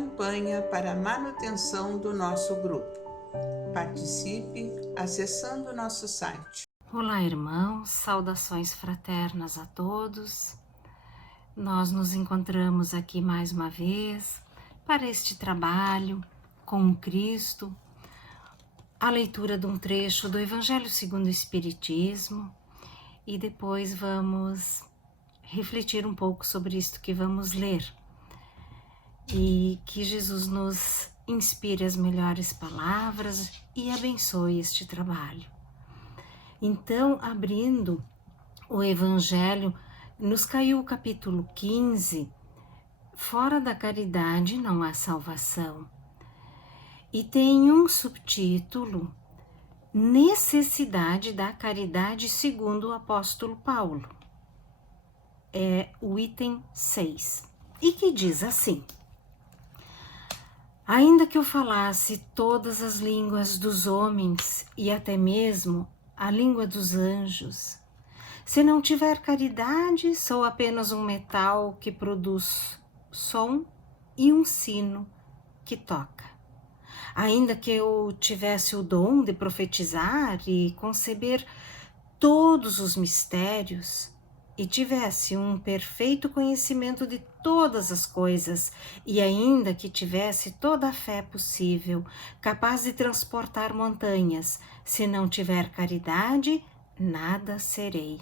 campanha para a manutenção do nosso grupo. Participe acessando nosso site. Olá, irmãos, saudações fraternas a todos. Nós nos encontramos aqui mais uma vez para este trabalho com Cristo, a leitura de um trecho do Evangelho segundo o Espiritismo e depois vamos refletir um pouco sobre isto que vamos ler e que Jesus nos inspire as melhores palavras e abençoe este trabalho. Então, abrindo o Evangelho, nos caiu o capítulo 15, Fora da caridade não há salvação. E tem um subtítulo, Necessidade da caridade segundo o apóstolo Paulo. É o item 6. E que diz assim: ainda que eu falasse todas as línguas dos homens e até mesmo a língua dos anjos, se não tiver caridade, sou apenas um metal que produz som e um sino que toca. Ainda que eu tivesse o dom de profetizar e conceber todos os mistérios, e tivesse um perfeito conhecimento de todas as coisas, e ainda que tivesse toda a fé possível, capaz de transportar montanhas, se não tiver caridade, nada serei.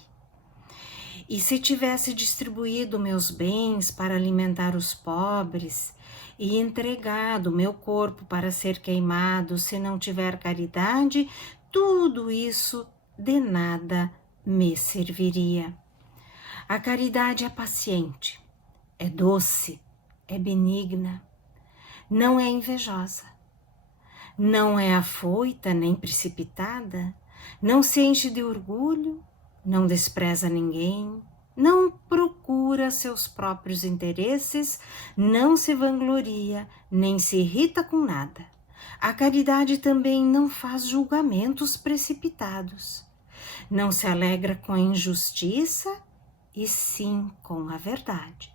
E se tivesse distribuído meus bens para alimentar os pobres, e entregado meu corpo para ser queimado, se não tiver caridade, tudo isso de nada me serviria. A caridade é paciente, é doce, é benigna, não é invejosa, não é afoita nem precipitada, não se enche de orgulho, não despreza ninguém, não procura seus próprios interesses, não se vangloria, nem se irrita com nada. A caridade também não faz julgamentos precipitados, não se alegra com a injustiça, e sim com a verdade.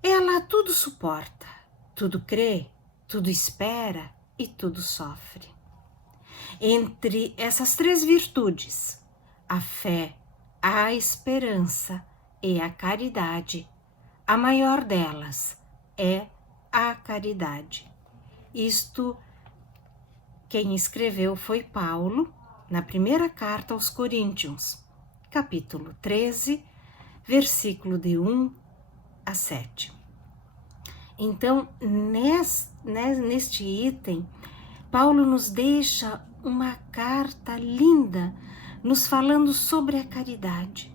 Ela tudo suporta, tudo crê, tudo espera e tudo sofre. Entre essas três virtudes, a fé, a esperança e a caridade, a maior delas é a caridade. Isto, quem escreveu foi Paulo, na primeira carta aos Coríntios, capítulo 13, versículo de 1 a 7. Então, neste item, Paulo nos deixa uma carta linda, nos falando sobre a caridade.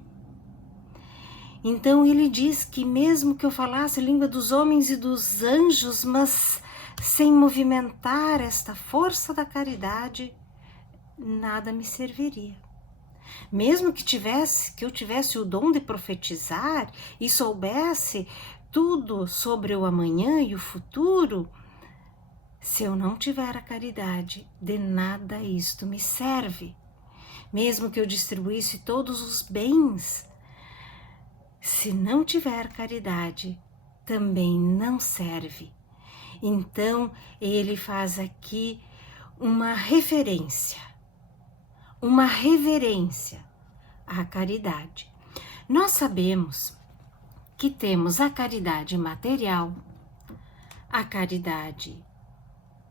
Então, ele diz que mesmo que eu falasse a língua dos homens e dos anjos, mas sem movimentar esta força da caridade, nada me serviria. Mesmo que eu tivesse o dom de profetizar e soubesse tudo sobre o amanhã e o futuro, se eu não tiver a caridade, de nada isto me serve. Mesmo que eu distribuísse todos os bens, se não tiver caridade, também não serve. Então, ele faz aqui uma referência, uma reverência à caridade. Nós sabemos que temos a caridade material, a caridade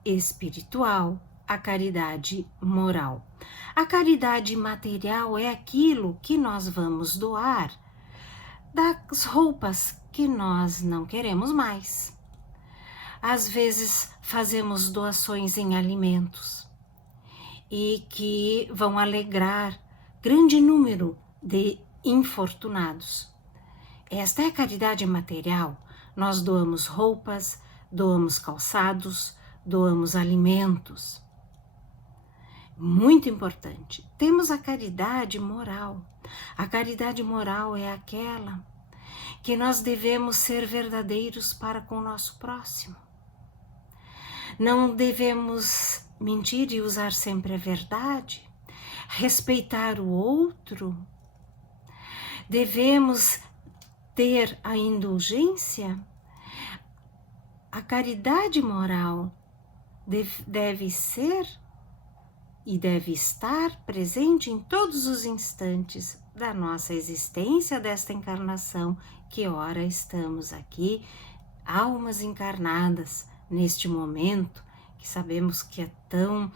espiritual, a caridade moral. A caridade material é aquilo que nós vamos doar das roupas que nós não queremos mais. Às vezes fazemos doações em alimentos e que vão alegrar grande número de infortunados. Esta é a caridade material. Nós doamos roupas, doamos calçados, doamos alimentos. Muito importante. Temos a caridade moral. A caridade moral é aquela que nós devemos ser verdadeiros para com o nosso próximo. Não devemos mentir e usar sempre a verdade. Respeitar o outro. Devemos ter a indulgência, a caridade moral deve ser e deve estar presente em todos os instantes da nossa existência, desta encarnação, que ora estamos aqui, almas encarnadas, neste momento, que sabemos que é tão,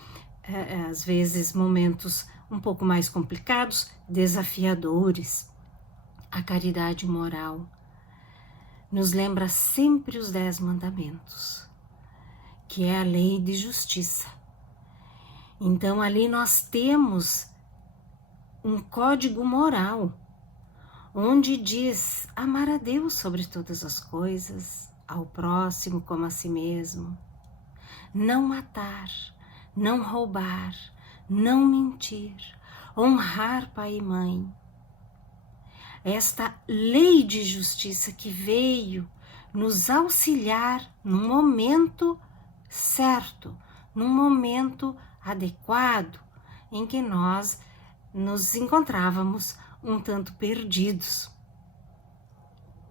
às vezes, momentos um pouco mais complicados, desafiadores. A caridade moral nos lembra sempre os 10 mandamentos, que é a lei de justiça. Então, ali nós temos um código moral, onde diz amar a Deus sobre todas as coisas, ao próximo como a si mesmo, não matar, não roubar, não mentir, honrar pai e mãe. Esta lei de justiça que veio nos auxiliar num momento certo, num momento adequado, em que nós nos encontrávamos um tanto perdidos.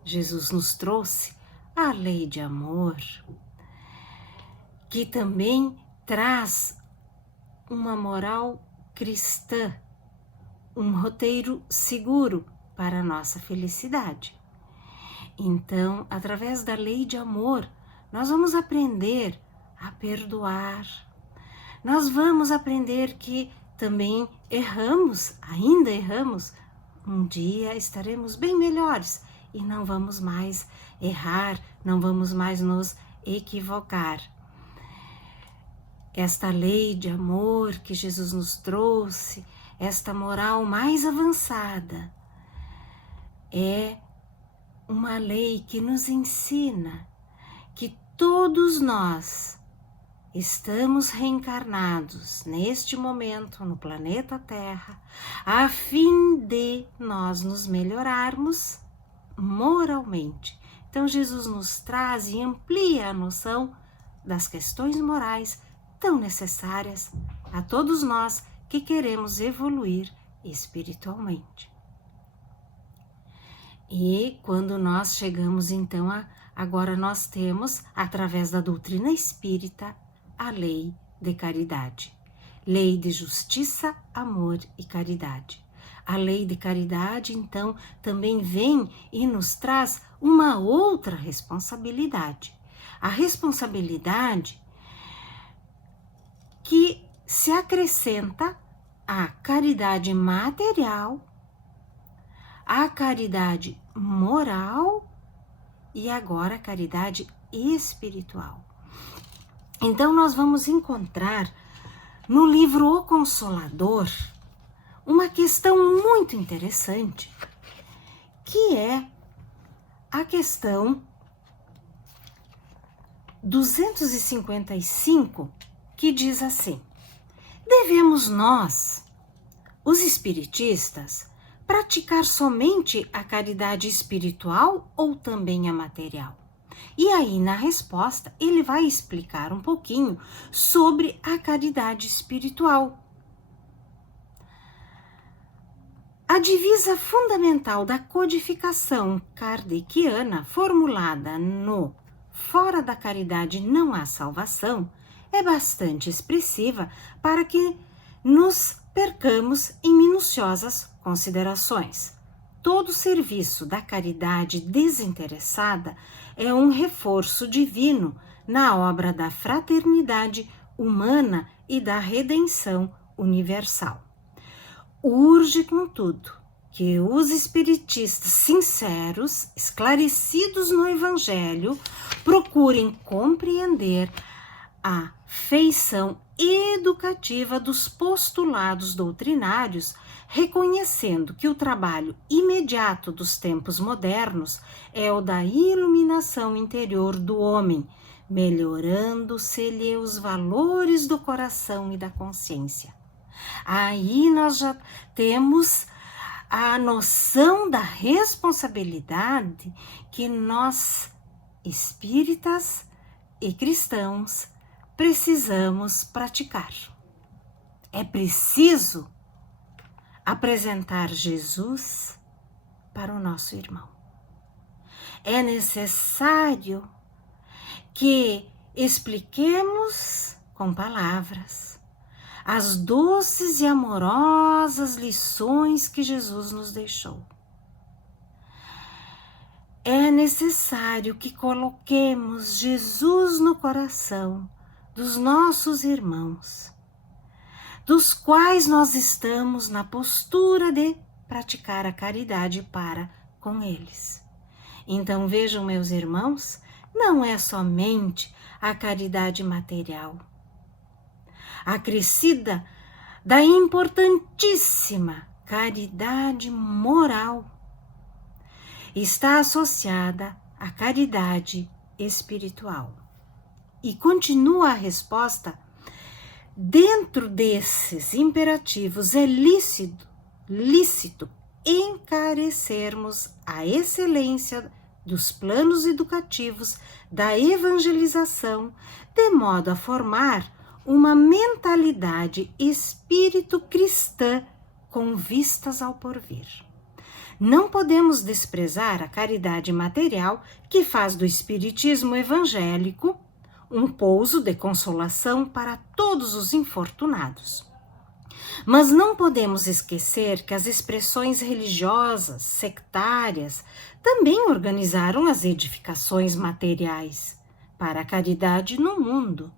Jesus nos trouxe a lei de amor, que também traz uma moral cristã, um roteiro seguro para a nossa felicidade. Então, através da lei de amor, nós vamos aprender a perdoar. Nós vamos aprender que também erramos, ainda erramos. Um dia estaremos bem melhores e não vamos mais errar, não vamos mais nos equivocar. Esta lei de amor que Jesus nos trouxe, esta moral mais avançada, é uma lei que nos ensina que todos nós estamos reencarnados neste momento no planeta Terra, a fim de nós nos melhorarmos moralmente. Então Jesus nos traz e amplia a noção das questões morais tão necessárias a todos nós que queremos evoluir espiritualmente. E quando nós chegamos então agora nós temos, através da doutrina espírita, a lei de caridade. Lei de justiça, amor e caridade. A lei de caridade, então, também vem e nos traz uma outra responsabilidade. A responsabilidade que se acrescenta à caridade material, à caridade moral e agora a caridade espiritual. Então nós vamos encontrar no livro O Consolador uma questão muito interessante, que é a questão 255, que diz assim: devemos nós, os espiritistas, praticar somente a caridade espiritual ou também a material? E aí, na resposta, ele vai explicar um pouquinho sobre a caridade espiritual. A divisa fundamental da codificação kardeciana, formulada no Fora da caridade não há salvação, é bastante expressiva para que nos percamos em minuciosas considerações. Todo serviço da caridade desinteressada é um reforço divino na obra da fraternidade humana e da redenção universal. Urge, contudo, que os espiritistas sinceros, esclarecidos no Evangelho, procurem compreender a feição educativa dos postulados doutrinários, reconhecendo que o trabalho imediato dos tempos modernos é o da iluminação interior do homem, melhorando-se-lhe os valores do coração e da consciência. Aí nós já temos a noção da responsabilidade que nós, espíritas e cristãos, precisamos praticar. É preciso apresentar Jesus para o nosso irmão. É necessário que expliquemos com palavras as doces e amorosas lições que Jesus nos deixou. É necessário que coloquemos Jesus no coração dos nossos irmãos, dos quais nós estamos na postura de praticar a caridade para com eles. Então vejam, meus irmãos, não é somente a caridade material, acrescida da importantíssima caridade moral, está associada à caridade espiritual. E continua a resposta: dentro desses imperativos é lícito encarecermos a excelência dos planos educativos da evangelização, de modo a formar uma mentalidade espírito-cristã com vistas ao porvir. Não podemos desprezar a caridade material que faz do espiritismo evangélico um pouso de consolação para todos os infortunados. Mas não podemos esquecer que as expressões religiosas, sectárias, também organizaram as edificações materiais para a caridade no mundo,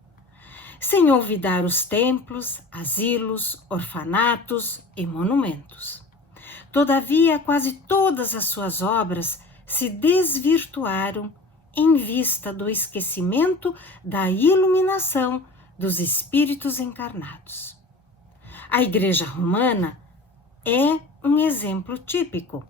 sem olvidar os templos, asilos, orfanatos e monumentos. Todavia, quase todas as suas obras se desvirtuaram em vista do esquecimento da iluminação dos espíritos encarnados. A Igreja Romana é um exemplo típico.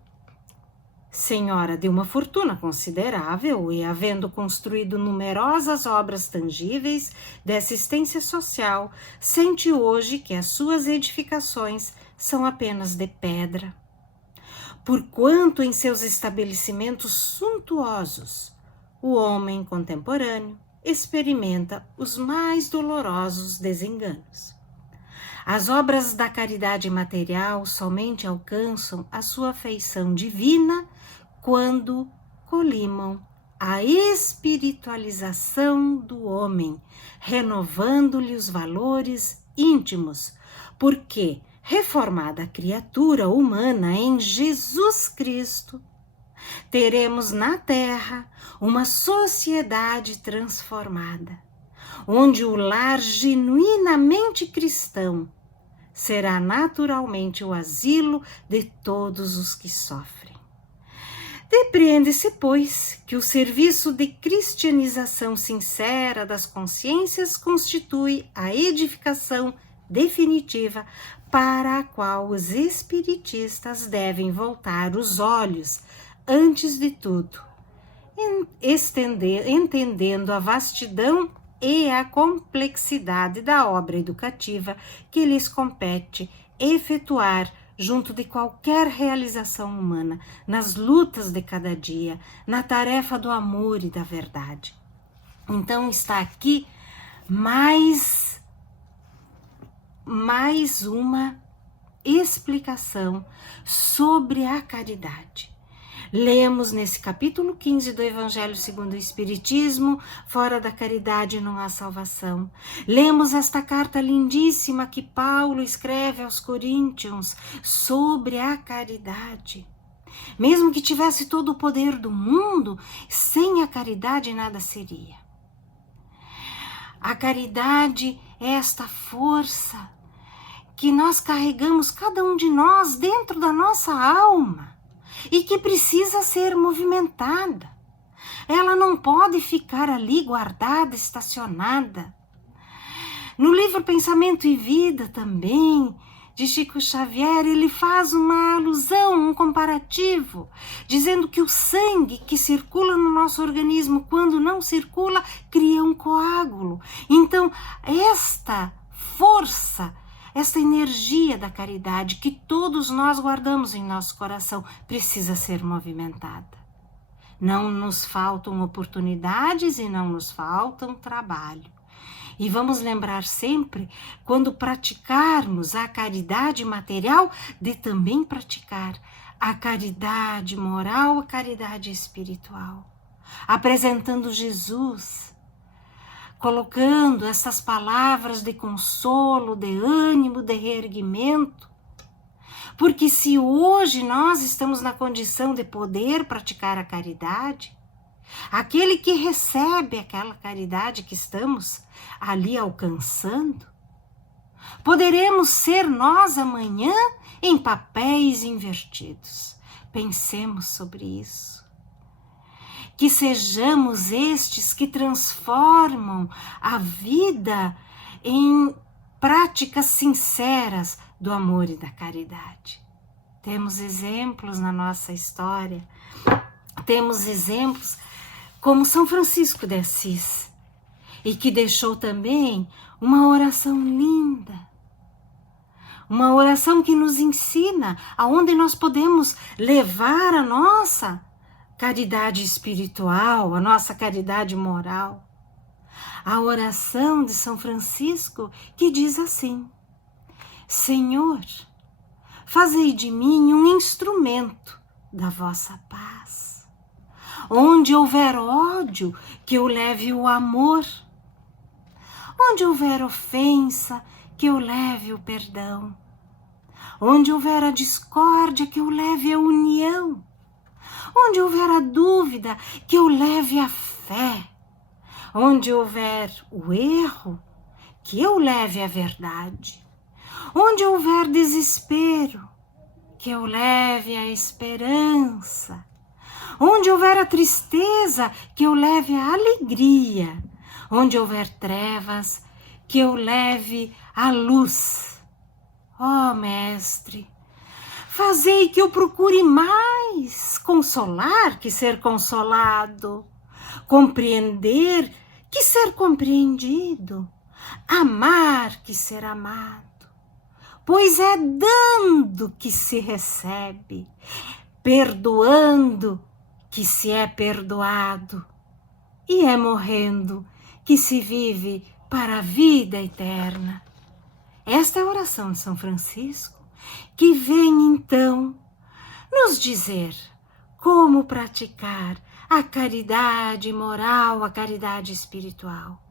Senhora de uma fortuna considerável e havendo construído numerosas obras tangíveis de assistência social, sente hoje que as suas edificações são apenas de pedra. Porquanto em seus estabelecimentos suntuosos, o homem contemporâneo experimenta os mais dolorosos desenganos. As obras da caridade material somente alcançam a sua feição divina quando colimam a espiritualização do homem, renovando-lhe os valores íntimos, porque, reformada a criatura humana em Jesus Cristo, teremos na Terra uma sociedade transformada, onde o lar genuinamente cristão será naturalmente o asilo de todos os que sofrem. Depreende-se, pois, que o serviço de cristianização sincera das consciências constitui a edificação definitiva para a qual os espiritistas devem voltar os olhos, antes de tudo, entendendo a vastidão e a complexidade da obra educativa que lhes compete efetuar junto de qualquer realização humana, nas lutas de cada dia, na tarefa do amor e da verdade. Então está aqui mais uma explicação sobre a caridade. Lemos nesse capítulo 15 do Evangelho segundo o Espiritismo: fora da caridade não há salvação. Lemos esta carta lindíssima que Paulo escreve aos Coríntios sobre a caridade. Mesmo que tivesse todo o poder do mundo, sem a caridade nada seria. A caridade é esta força que nós carregamos, cada um de nós, dentro da nossa alma, e que precisa ser movimentada. Ela não pode ficar ali guardada, estacionada. No livro Pensamento e Vida também, de Chico Xavier, ele faz uma alusão, um comparativo, dizendo que o sangue que circula no nosso organismo, quando não circula, cria um coágulo. Então, esta força, esta energia da caridade que todos nós guardamos em nosso coração precisa ser movimentada. Não nos faltam oportunidades e não nos faltam trabalho. E vamos lembrar sempre, quando praticarmos a caridade material, de também praticar a caridade moral, a caridade espiritual, apresentando Jesus colocando essas palavras de consolo, de ânimo, de reerguimento. Porque se hoje nós estamos na condição de poder praticar a caridade, aquele que recebe aquela caridade que estamos ali alcançando, poderemos ser nós amanhã em papéis invertidos. Pensemos sobre isso. Que sejamos estes que transformam a vida em práticas sinceras do amor e da caridade. Temos exemplos na nossa história, temos exemplos como São Francisco de Assis, e que deixou também uma oração linda, uma oração que nos ensina aonde nós podemos levar a nossa caridade espiritual, a nossa caridade moral. A oração de São Francisco que diz assim: Senhor, fazei de mim um instrumento da vossa paz. Onde houver ódio, que eu leve o amor. Onde houver ofensa, que eu leve o perdão. Onde houver a discórdia, que eu leve a união. Onde houver a dúvida, que eu leve a fé. Onde houver o erro, que eu leve a verdade. Onde houver desespero, que eu leve a esperança. Onde houver a tristeza, que eu leve a alegria. Onde houver trevas, que eu leve a luz. Ó Mestre, fazei que eu procure mais consolar que ser consolado, compreender que ser compreendido, amar que ser amado. Pois é dando que se recebe, perdoando que se é perdoado, e é morrendo que se vive para a vida eterna. Esta é a oração de São Francisco, que vem então nos dizer como praticar a caridade moral, a caridade espiritual,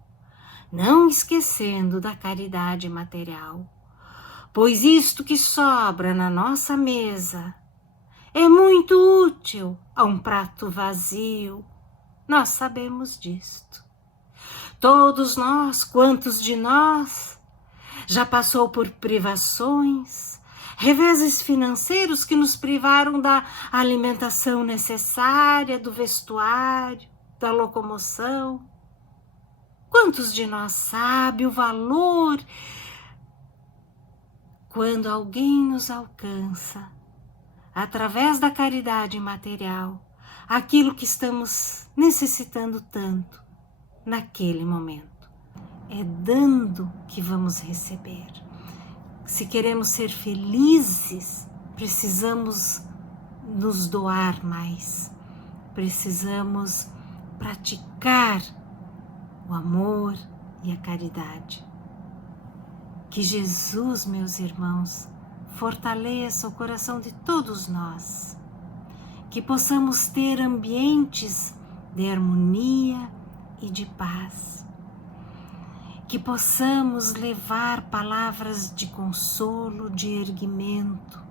não esquecendo da caridade material, pois isto que sobra na nossa mesa é muito útil a um prato vazio. Nós sabemos disto. Todos nós, quantos de nós já passou por privações, reveses financeiros que nos privaram da alimentação necessária, do vestuário, da locomoção? Quantos de nós sabe o valor quando alguém nos alcança, através da caridade material, aquilo que estamos necessitando tanto naquele momento? É dando que vamos receber. Se queremos ser felizes, precisamos nos doar mais. Precisamos praticar o amor e a caridade. Que Jesus, meus irmãos, fortaleça o coração de todos nós. Que possamos ter ambientes de harmonia e de paz. Que possamos levar palavras de consolo, de erguimento.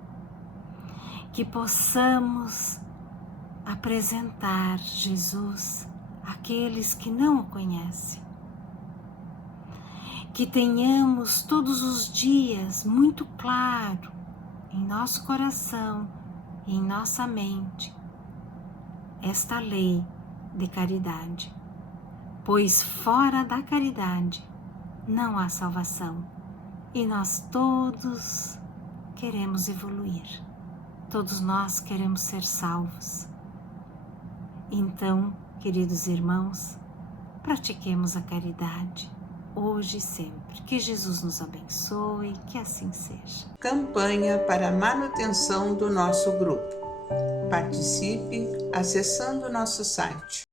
Que possamos apresentar Jesus àqueles que não o conhecem. Que tenhamos todos os dias muito claro em nosso coração e em nossa mente esta lei de caridade, pois fora da caridade não há salvação e nós todos queremos evoluir, todos nós queremos ser salvos. Então, queridos irmãos, pratiquemos a caridade hoje e sempre. Que Jesus nos abençoe, que assim seja. Campanha para a manutenção do nosso grupo. Participe acessando nosso site